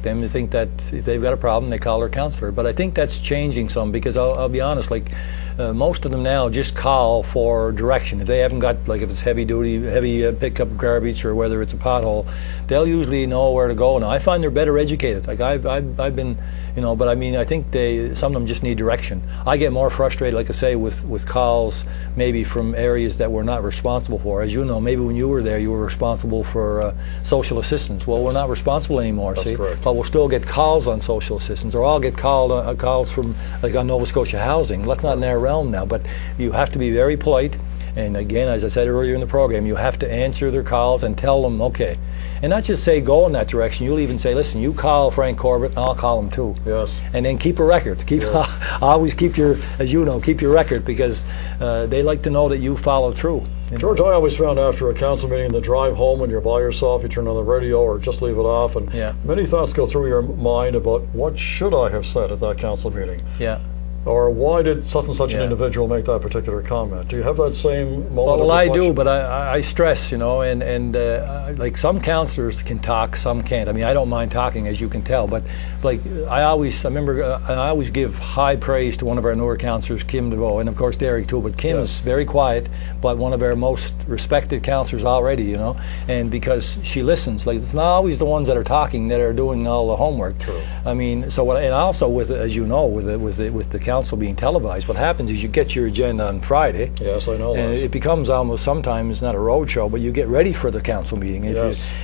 them to think that if they've got a problem, they call their counselor. But I think that's changing some, because I'll be honest, like most of them now just call for direction. If they haven't got, like if it's heavy pick up garbage or whether it's a pothole, they'll usually know where to go. Now I find they're better educated. Like I've been, but I mean, I think some of them just need direction. I get more frustrated, like I say, with calls maybe from areas that we're not responsible for. As you know, maybe when you were there, you were responsible for social assistance. Well, we're not responsible anymore. That's see, correct. but we'll still get calls on social assistance, or I'll get calls from, like on Nova Scotia Housing. That's not in their realm now, but you have to be very polite. And again, as I said earlier in the program, you have to answer their calls and tell them, okay. And not just say go in that direction. You'll even say, listen, you call Frank Corbett, and I'll call him too. Yes. And then keep a record. Yes. Always keep your, as you know, keep your record, because they like to know that you followed through. George, I always found after a council meeting, the drive home when you're by yourself, you turn on the radio or just leave it off, and many thoughts go through your mind about what should I have said at that council meeting? Yeah. Or why did such and such an individual make that particular comment? Do you have that same moment? Well, I do, but I stress, and like some councillors can talk, some can't. I mean, I don't mind talking, as you can tell, but like I remember, I always give high praise to one of our newer councillors, Kim DeVoe, and of course Derek too. But Kim is very quiet, but one of our most respected councillors already, and because she listens. Like, it's not always the ones that are talking that are doing all the homework. True. I mean, so and also with, as you know, with the council being televised, what happens is you get your agenda on Friday. Yes, I know. And it becomes almost sometimes not a road show, but you get ready for the council meeting.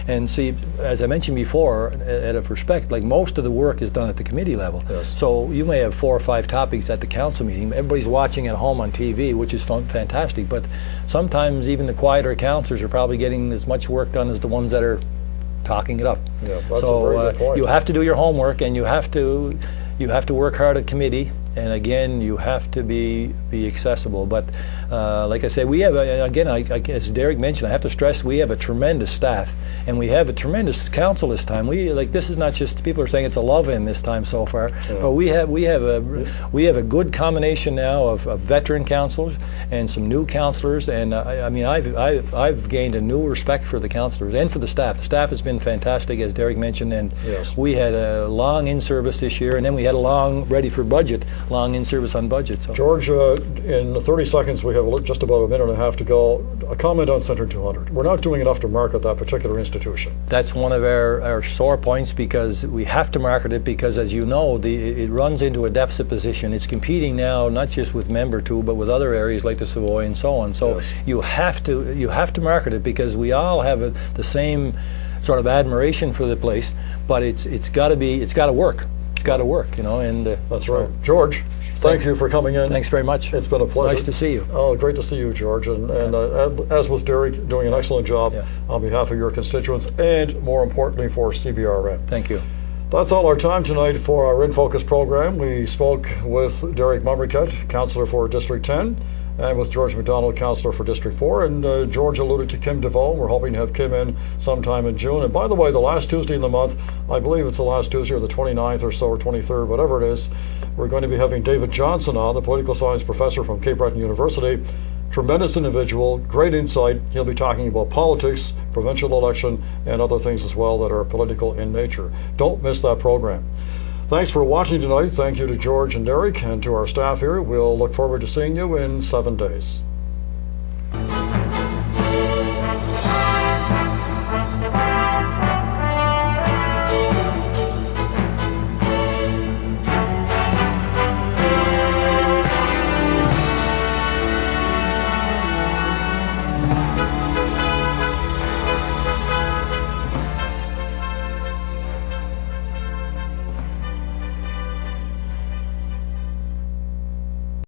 And see, as I mentioned before, out of respect, like most of the work is done at the committee level. Yes. So you may have 4 or 5 topics at the council meeting. Everybody's watching at home on TV, which is fantastic. But sometimes even the quieter councillors are probably getting as much work done as the ones that are talking it up. Yeah, that's a very good point. You have to do your homework, and you have to work hard at committee. And again, you have to be accessible. But like I say, we have, as Derek mentioned, I have to stress, we have a tremendous staff, and we have a tremendous council this time. This is not just, people are saying it's a love-in this time so far, but we have a good combination now of veteran councillors and some new councillors. And I mean, I've gained a new respect for the councillors and for the staff. The staff has been fantastic, as Derek mentioned, and we had a long in-service this year, and then we had a long long in-service on budget. So. George, in 30 seconds, we have just about a minute and a half to go. A comment on Centre 200. We're not doing enough to market that particular institution. That's one of our sore points, because we have to market it, because as you know, it runs into a deficit position. It's competing now not just with Member 2, but with other areas like the Savoy and so on. So you have to market it, because we all have the same sort of admiration for the place, but it's got to work. It's got to work, and that's right. George, thank you for coming in. Thanks very much. It's been a pleasure. Nice to see you. Oh, great to see you, George. And as with Derek, doing an excellent job on behalf of your constituents, and more importantly for CBRN. Thank you. That's all our time tonight for our In Focus program. We spoke with Derek Mumriket, Councillor for District 10, and with George MacDonald, Councillor for District 4. And George alluded to Kim DeVoe. We're hoping to have Kim in sometime in June. And by the way, the last Tuesday in the month, I believe it's the last Tuesday, or the 29th or so, or 23rd, whatever it is, we're going to be having David Johnson on, the political science professor from Cape Breton University. Tremendous individual, great insight. He'll be talking about politics, provincial election, and other things as well that are political in nature. Don't miss that program. Thanks for watching tonight. Thank you to George and Derek, and to our staff here. We'll look forward to seeing you in 7 days.